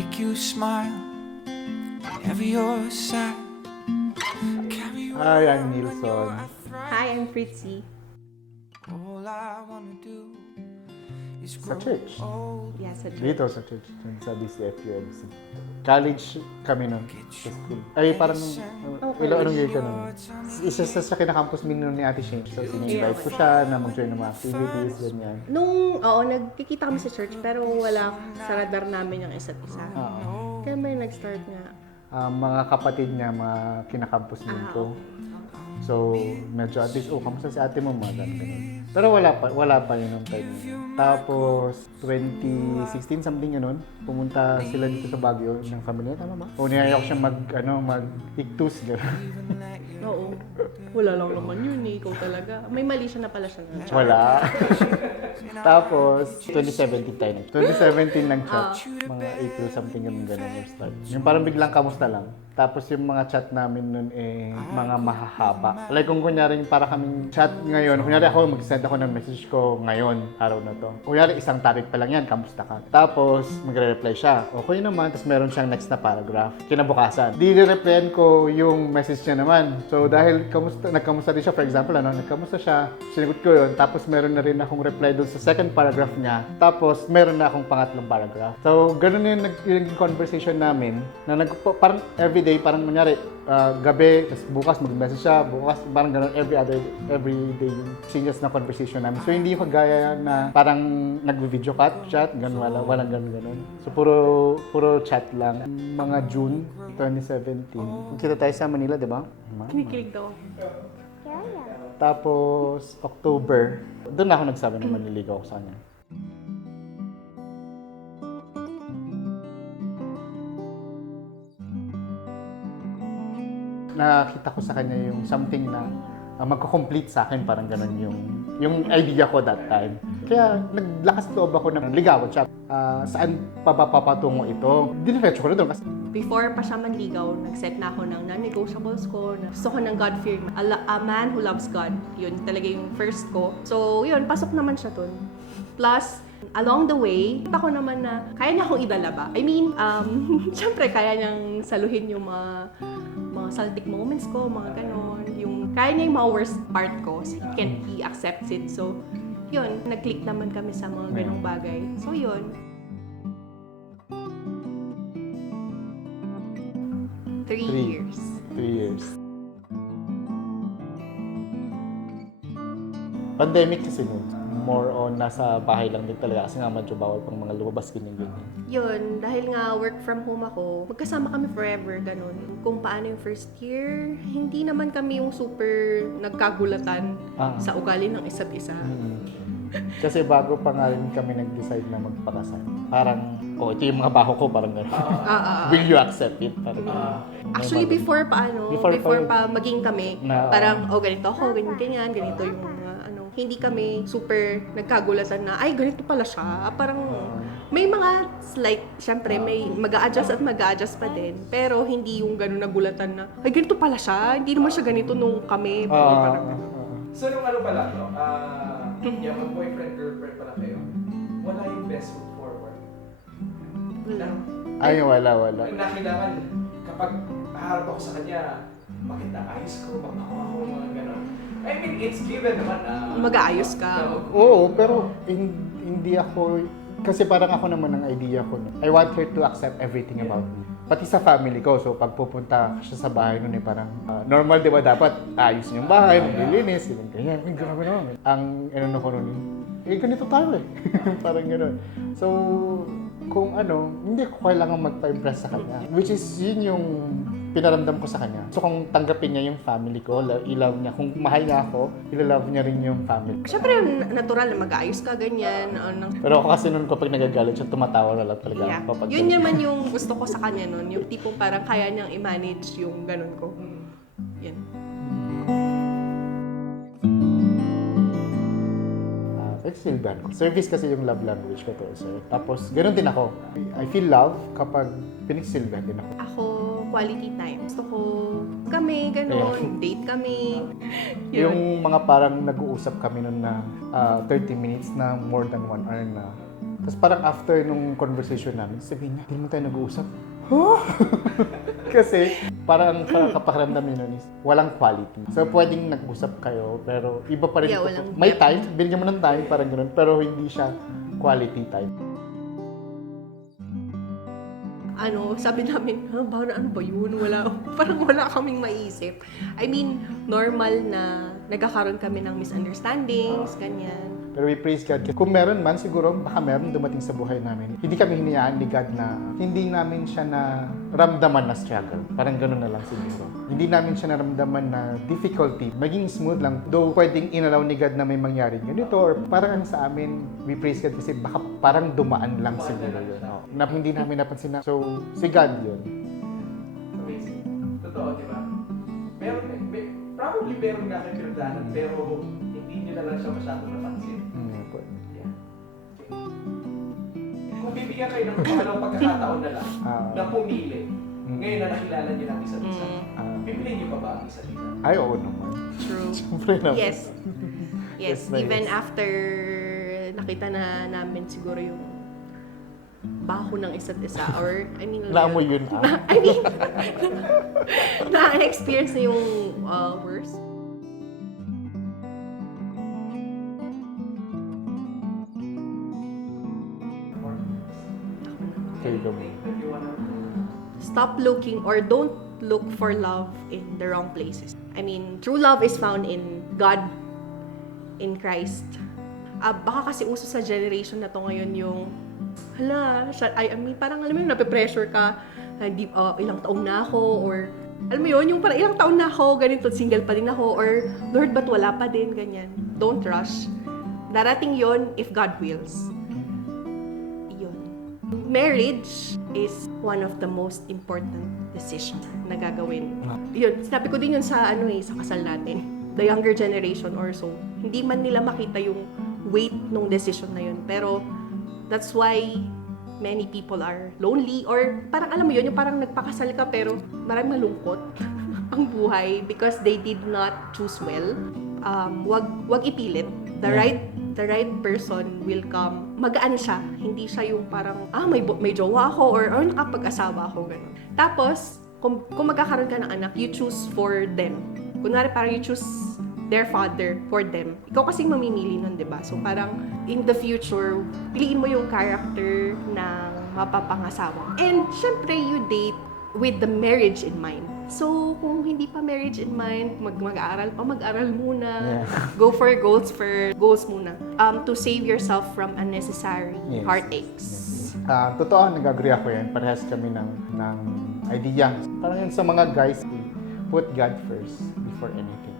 make you smile whenever you're sad. Carry you Hi, I'm around when Nilsson. you're afraid. Hi, I'm Fritzy. All I wanna do is Sa grow church. old. Yeah, sa church. Dito sa church, dun sa BCFUMC. College kami nun, sa school. Ay, parang, anong year ka nun? Isa sa kinakampus min nun ni Ate Shane. So, sinivite ko siya na mag-join ng mga activities, ganyan. Nagkikita kami sa church pero wala sa radar namin yung isa't isa. Oo. Kaya may nag-start nga. Mga kapatid niya, mga kinakampus min ko. So, medyo at least, kamusta si ate mo, mga ganun. Pero wala pa yun nung time na yun. Tapos, 2016 something yun, pumunta sila dito sa Baguio ng family, tama ba? O niyaya ko siya mag-iktus, gano'n. Oo. Wala lang naman yun eh. Ikaw talaga. May mali siya na pala siya. Wala. Tapos, 2017 tayo. 2017 nag-chat. Mga April something yung gano'n yung start. Yung parang biglang kamusta lang. Tapos yung mga chat namin nun mga mahahaba. Like kung kunyari para kaming chat ngayon, kunyari ako mag-send ako ng message ko ngayon, araw na to. Kunyari isang topic pa lang yan, kamusta ka? Tapos magre-reply siya. Okay naman, tapos meron siyang next na paragraph. Kinabukasan. Di-replyan ko yung message niya naman. So dahil nagkamusta din siya, for example, nagkamusta siya, sinagot ko yun. Tapos meron na rin akong reply doon sa second paragraph niya. Tapos meron na akong pangatlong paragraph. So ganun yung naging conversation namin na parang everyday, parang kunyari, gabi, tapos bukas mag-message siya, bukas, parang gano'n, every day yung changes na conversation namin. So, hindi yung kagaya na parang nag-video chat, gano'n, walang gano'n. So, puro chat lang. Mga June 2017, kita tayo sa Manila, di ba? Kinikilig daw. Tapos, October, doon na ako nagsabi na manliligaw ako sa kanya. Nakita ko sa kanya yung something na magko-complete sa akin, parang ganun yung idea ko that time. Kaya naglakas loob ako na ligawan siya. Saan pa ba papatungo ito? Diretso ko na doon kasi Before pa siya manligaw, nag-set na ako ng non-negotiables ko. Gusto ko ng God-fearing. A man who loves God. Yun talaga yung first ko. So, yun, pasok naman siya dun. Plus, along the way, kita ko naman na kaya niya akong idalaba. I mean, syempre, kaya niyang saluhin yung mga saltic moments ko, mga ganon. Yung, kaya niya yung mga worst part ko. So, he accepts it. So, yun, nag-click naman kami sa mga ganong bagay. So, yun. 3 years. 3 years. Pandemic kasi nun. More on nasa bahay lang din talaga kasi nga medyo bawal pang mga lumabas ganyan. Yun, dahil nga work from home ako, magkasama kami forever, ganun. Kung paano yung first year, hindi naman kami yung super nagkagulatan sa ugali ng isa't isa. Kasi bago pa nga rin kami nag-decide na magpakasal. Parang, ito yung mga baho ko, parang gano'n. Will you accept it? Parang, Actually, before Before pa maging kami, na, parang, ganito ako, ganyan, ganito yung mga, hindi kami super nagkagulatan na, ay, ganito pala siya. Parang, may mga slight, syempre, may mag-a-adjust at mag-a-adjust pa din. Pero, hindi yung gano'n nagulatan na, ay, ganito pala siya. Hindi naman siya ganito nung kami. Parang, So, nung ano pala, no? Yung mag-boyfriend, girlfriend pala kayo, wala yung best foot forward. Ay, wala. Na kailangan, kapag haharap ako sa kanya, bakit naayos ko, magpakuha ko, mga gano'n. I mean, it's given naman na mag-aayos ka. Oo, pero hindi ako, kasi parang ako naman ang idea ko. No? I want her to accept everything about me. Pati sa family ko, so pag pupunta siya sa bahay nun parang normal, di ba, dapat ayos yung bahay, maglilinis, ganyan, grabe naman. Ang ko nun, ganito tayo eh. Parang gano'n. So, kung hindi ko kailangan magpa-impress sa kanya. Which is, yun yung pinaramdam ko sa kanya. So, kung tanggapin niya yung family ko, i-love niya. Kung mahal niya ako, i-love niya rin yung family. Siyempre, natural na mag-aayos ka, ganyan. Pero ako kasi nun kapag nagagalit siya, tumatawa na lang talaga. Yeah. Kapag Yun naman yung gusto ko sa kanya nun. Yung tipong parang kaya niyang i-manage yung ganun ko. Yan. Silbihan ko. Service kasi yung love language ko to, sir. Tapos, ganoon din ako. I feel love kapag pinagsilbihan din ako. Ako, quality time. Gusto ko kami, ganun, date kami. Yung mga parang nag-uusap kami noon na 30 minutes na more than 1 hour na Tapos parang after nung conversation namin, sabihin niya, hindi mo tayo nag-uusap. Huh? Kasi parang kapakiramdam niya nun is walang quality. So pwedeng nag-usap kayo, pero iba pa rin. Yeah, walang May depth. time, binigyan mo ng time, parang gano'n, pero hindi siya quality time. Sabi namin, ano ba yun? Parang wala kaming maisip. I mean, normal na nagkakaroon kami ng misunderstandings, ganyan. Pero we praise God. Kung meron man, siguro baka meron dumating sa buhay namin. Hindi kami hinayaan ni God na hindi namin siya na ramdaman na struggle. Parang gano'n na lang siguro. Hindi namin siya naramdaman na difficulty. Maging smooth lang. Though pwedeng inalaw ni God na may mangyari ganito or parang sa amin, we praise God kasi baka parang dumaan lang siguro yun. No? Na hindi namin napansin na. So, si God yun. Amazing. Totoo, di ba? Probably meron nga kayo pinagdaanan, pero hindi nyo na lang siya masyadong napansin. Yeah. Kung bibigyan kayo ng pangalawang pagkakataon na lang, na pumili, ngayon na nakilala nyo ng isa't isa, pipiliin nyo pa ba ang isa't isa? Ay, oo naman. True. Siyempre naman. Yes. Yes, Even yes. after nakita na namin siguro yung baho ng isa't isa or I mean Naamoy yun I mean na-experience na yung worst. Kayo ka mo. If you wanna... Stop looking or don't look for love in the wrong places. I mean, true love is found in God, in Christ. Baka kasi uso sa generation na to ngayon yung I mean, parang alam mo yung nape-pressure ka, ilang taon na ako, or alam mo yun, yung parang ilang taon na ako, ganito, single pa din ako, or Lord, ba't wala pa din, ganyan. Don't rush. Darating yon if God wills. Yun. Marriage is one of the most important decision na gagawin. Yun, sinabi ko din yun sa sa kasal natin. The younger generation or so, hindi man nila makita yung weight ng decision na yun. Pero that's why many people are lonely or parang alam mo yun, yung parang nagpakasal ka pero maraming malungkot ang buhay because they did not choose well. Wag ipilit. The right person will come. Magaan siya. Hindi siya yung parang, may jowa ako or nakapag-asawa ako. Ganun. Tapos, kung magkakaroon ka ng anak, you choose for them. Kunwari parang you choose their father for them. Ikaw kasing mamimili nun, di ba? So parang, in the future, piliin mo yung character ng mapapangasawa. And, syempre, you date with the marriage in mind. So, kung hindi pa marriage in mind, mag-aral muna. Yeah. Go for goals muna. To save yourself from unnecessary Yes. heartaches. Totoo, nag-agree ako yan. Parehas kami ng idea. Parang yun sa mga guys, put God first before anything